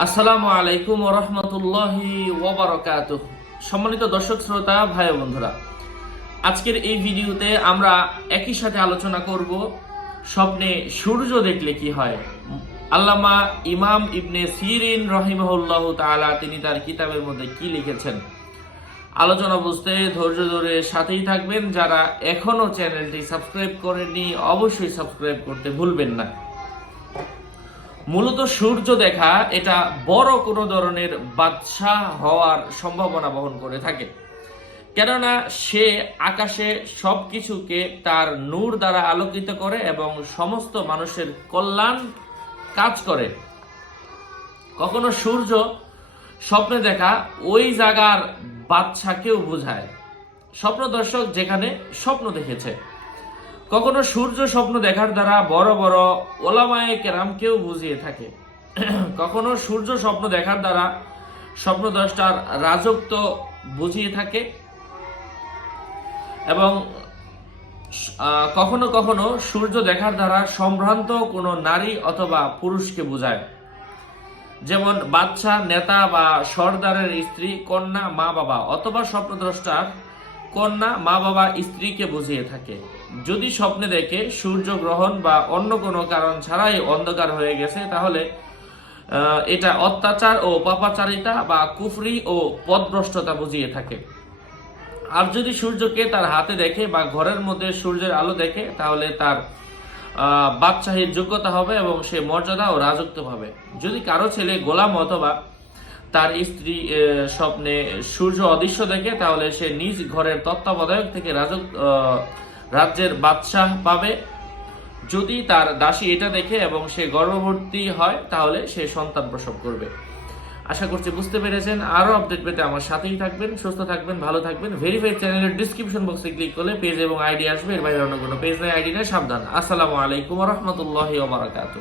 আসসালামু আলাইকুম রহমতুল্লাহি ওবরকাত সম্মানিত দর্শক, শ্রোতা, ভাই বন্ধুরা, আজকের এই ভিডিওতে আমরা একই সাথে আলোচনা করব স্বপ্নে সূর্য দেখলে কি হয়। আল্লামা ইমাম ইবনে সিরিন রহিমহুল্লাহ তাআলা, তিনি তার কিতাবের মধ্যে কি লিখেছেন? আলোচনা বুঝতে ধৈর্য ধরে সাথেই থাকবেন। যারা এখনও চ্যানেলটি সাবস্ক্রাইব করেননি, অবশ্যই সাবস্ক্রাইব করতে ভুলবেন না। মূলত সূর্য দেখা এটা বড় কোনো ধরনের বাদশাহ হওয়ার সম্ভাবনা বহন করে থাকে। কেননা সে আকাশে সব কিছুকে তার নূর দ্বারা আলোকিত করে এবং সমস্ত মানুষের কল্যাণ কাজ করে। কখনো সূর্য স্বপ্নে দেখা ওই জায়গার বাদশাকেও বোঝায়। স্বপ্ন দর্শক যেখানে স্বপ্ন দেখেছে। কখনো সূর্য স্বপ্ন দেখার দ্বারা বড় বড় ওলামায়ে কেরামকেও বুঝিয়ে থাকে। কখনো সূর্য স্বপ্ন দেখার দ্বারা স্বপ্নদ্রষ্টার রাজত্ব বুঝিয়ে থাকে। এবং কখনো কখনো সূর্য দেখার দ্বারা সম্ভ্রান্ত কোনো নারী অথবা পুরুষকে বোঝায়। যেমন বাচ্চা নেতা বা সর্দারের স্ত্রী, কন্যা মা বাবা অথবা স্বপ্নদ্রষ্টার কন্যা মা বাবা স্ত্রীকে বুঝিয়ে থাকে। যদি স্বপ্নে দেখে সূর্য গ্রহণ বা অন্য কোনো কারণ ছাড়াই অন্ধকার হয়ে গেছে, তাহলে এটা অত্যাচার ও পাপাচারিতা বা কুফরি ও পদভ্রষ্টতা বুঝিয়ে থাকে। আর যদি সূর্যকে তার হাতে দেখে বা ঘরের মধ্যে সূর্যের আলো দেখে, তাহলে তার বাদশাহীর যোগ্যতা হবে এবং সে মর্যাদা ও রাজত্ব পাবে। যদি কারও ছেলে গোলাম অথবা তার স্ত্রী স্বপ্নে সূর্য অদৃশ্য দেখে তাহলে সে নিজ ঘরের তত্ত্বাবধায়ক থেকে রাজক রাজ্যের বাদশাহ পাবে। যদি তার দাসী এটা দেখে এবং সে গর্ভবতী হয়, তাহলে সে সন্তান প্রসব করবে। আশা করছি বুঝতে পেরেছেন। আরও আপডেট পেতে আমার সাথেই থাকবেন, সুস্থ থাকবেন, ভালো থাকবেন। ভেরিফাইড চ্যানেলের ডিসক্রিপশন বক্সে ক্লিক করলে পেজ এবং আইডি আসবে। এর বাইরে অন্য কোনো পেজ নেই আইডি নেই, সাবধান। আসসালামু আলাইকুম রহমতুল্লাহ বারাকাতু